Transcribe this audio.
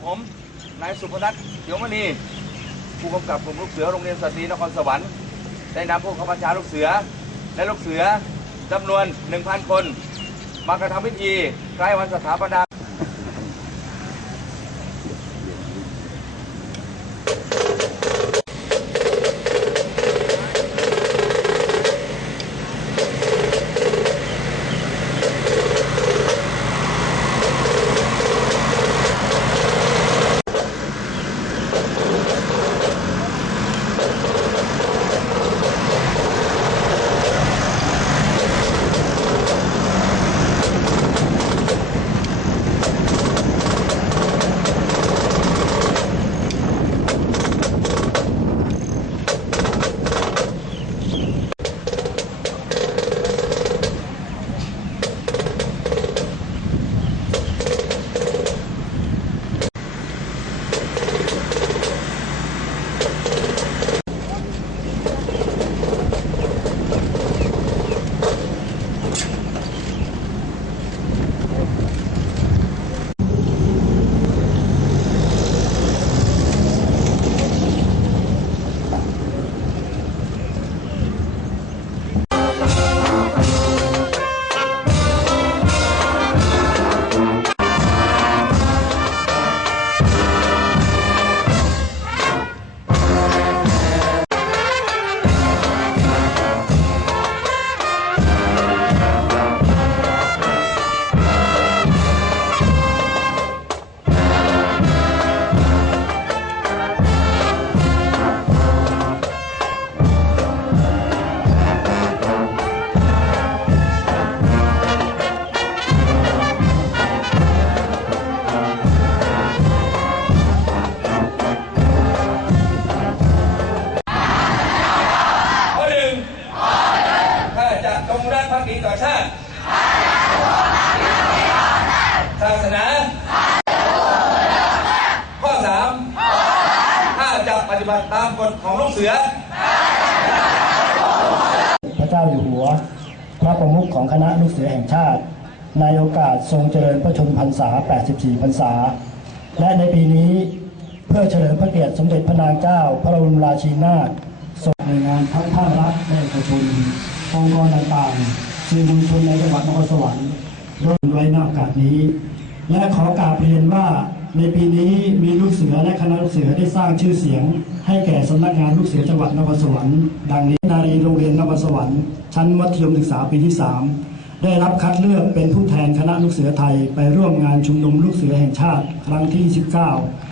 ับผมนายสุพนัทเขียวมณีผู้กำกับกลุ่มลูกเสือโรงเรียนสตรีนครสวรรค์ได้นำผู้ขับบัญชาลูกเสือ และลูกเสือจำนวน 1,000 คน มากระทำพิธีใกล้วันสถาปนา งรักภักดีต่อชาติศาสนาข้อสามถ้าจะปฏิบัติตามกฎของลูกเสือ พระเจ้าอยู่หัว พระประมุขของคณะลูกเสือแห่งชาติ ในโอกาสทรงเจริญพระชนมพรรษา 84 พรรษา และในปีนี้เพื่อเฉลิมพระเกียรติสมเด็จพระนางเจ้า พระบรมราชินีนาถส่งหน่วยงานทั้งภาครัฐและเอกชน องค์กรต่างๆสื่อมวลชนในจังหวัดนครสวรรค์ร่วมไว้นโอกาสนี้ และขอกราบเรียนว่าในปีนี้มีลูกเสือและคณะลูกเสือได้สร้างชื่อเสียง ให้แก่สำนักงานลูกเสือจังหวัดนครสวรรค์ดังนี้นารีโรงเรียนนครสวรรค์ชั้นมัธยมศึกษาปีที่ 3 ได้รับคัดเลือกเป็นผู้แทนคณะลูกเสือไทย ไปร่วมงานชุมนุมลูกเสือแห่งชาติ ครั้งที่ 19